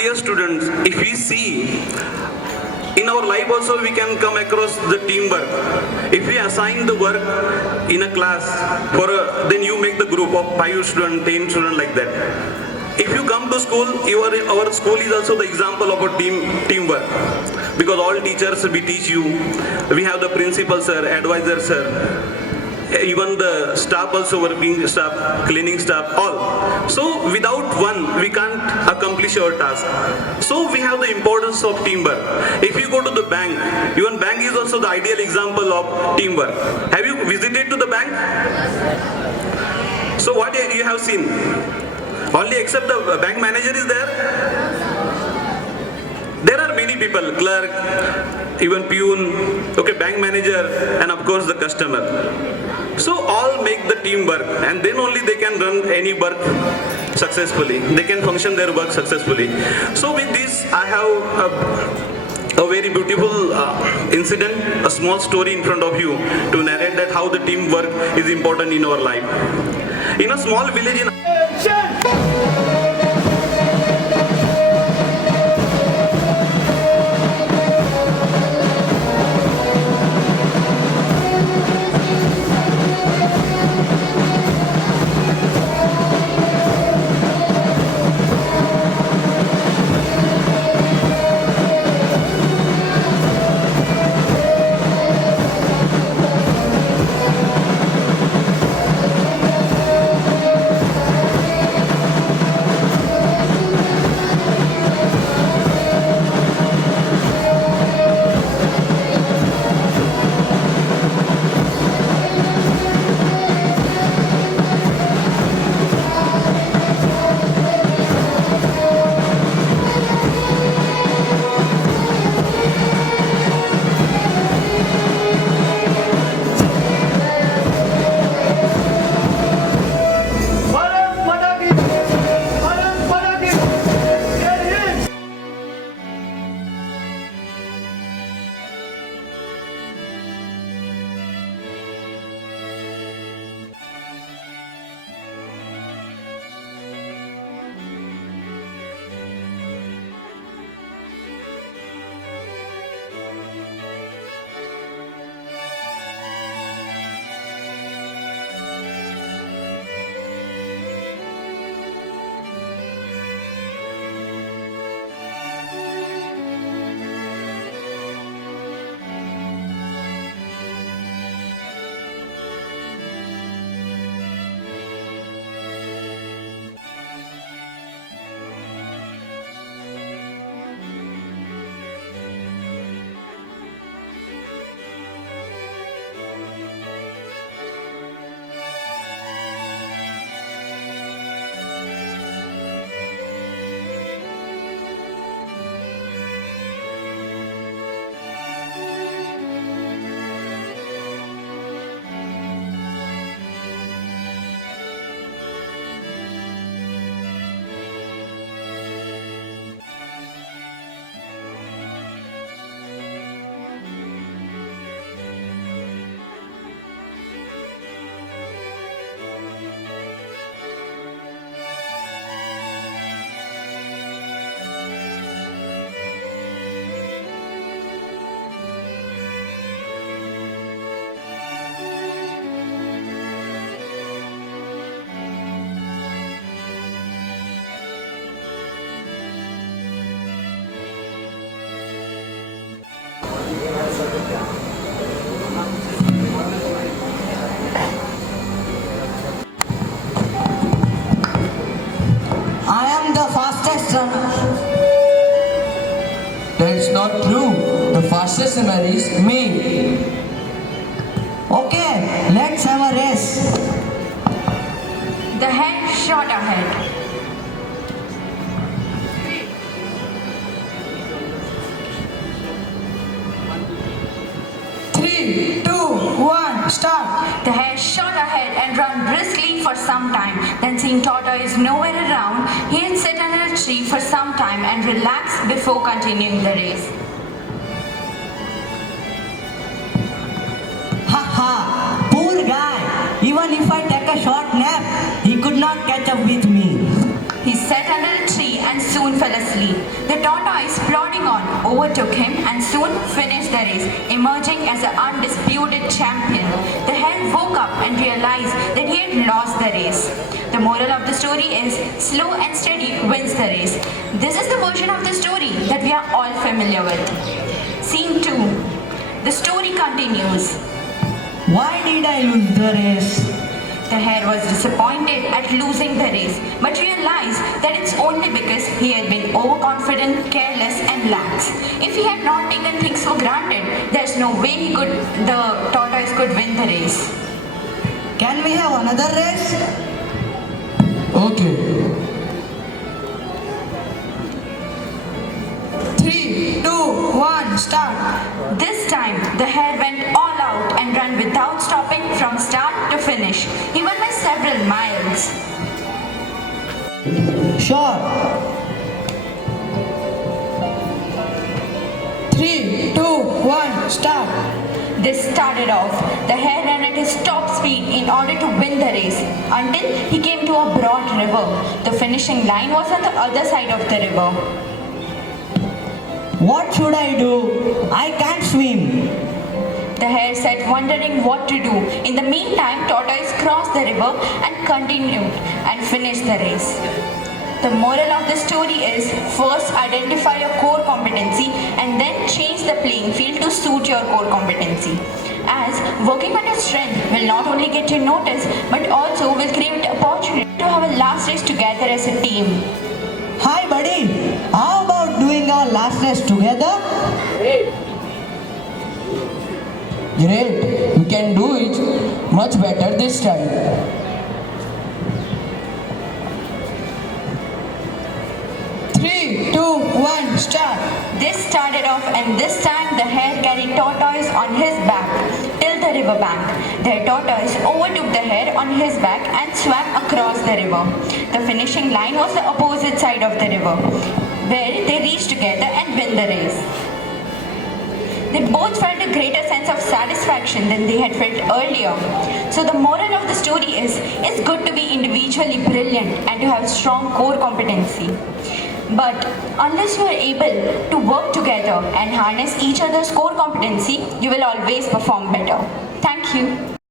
dear students, if we see in our life also we can come across the teamwork. If we assign the work in a class then you make the group of 5 students, 10 students like that. If you come to school, our school is also the example of a teamwork, because all teachers we teach you. We have the principal sir, advisor sir, even the staff also, working staff, cleaning staff, all. So without one we can't accomplish our task. So we have the importance of teamwork. If you go to the bank, even bank is also the ideal example of teamwork. Have you visited to the bank? So what you have seen? Only except the bank manager is there? There are many people, clerk, even peon, okay, bank manager, and of course the customer. So all make the team work, and then only they can run any work successfully. They can function their work successfully. So with this, I have a very beautiful incident, a small story in front of you to narrate that how the teamwork is important in our life. In a small village in I am the fastest runner. That's not true. The fastest runner is me. Okay, let's have a race. The hare shot ahead. Three, two, one, start. The hare shot ahead and ran briskly for some time. Then seeing Tortoise nowhere around, he had sat under a tree for some time and relaxed before continuing the race. Ha ha, poor guy. Even if I take a short nap, he could not catch up with me. He sat under a tree and soon fell asleep. The tortoise, plodding on, overtook him and soon finished the race, emerging as the undisputed champion. The hare woke up and realized that he had lost the race. The moral of the story is slow and steady wins the race. This is the version of the story that we are all familiar with. Scene 2. The story continues. Why did I lose the race? The hare was disappointed at losing the race, but realized that it's only because he had been overconfident, careless, and lax. If he had not taken things for granted, there's no way the tortoise could win the race. Can we have another race? Okay. 3, 2, 1, start. This time, the hare went all out and ran without stopping from start to finish. He won by several miles. Sure. 3, 2, 1, start. This started off. The hare ran at his top speed in order to win the race until he came to a broad river. The finishing line was on the other side of the river. What should I do? I can't swim. The hare sat wondering what to do. In the meantime, Tortoise crossed the river and continued and finished the race. The moral of the story is first identify your core competency and then change the playing field to suit your core competency. As working on your strength will not only get you noticed but also will create opportunity to have a last race together as a team. Hi buddy, how about doing our last race together? Great. We can do it much better this time. 3, 2, 1, start. This started off and this time the hare carried Tortoise on his back till the river bank. The tortoise overtook the hare on his back and swam across the river. The finishing line was the opposite side of the river, where they reached together and win the race. They both felt a greater sense of satisfaction than they had felt earlier. So the moral of the story is, it's good to be individually brilliant and to have strong core competency. But unless you are able to work together and harness each other's core competency, you will always perform better. Thank you.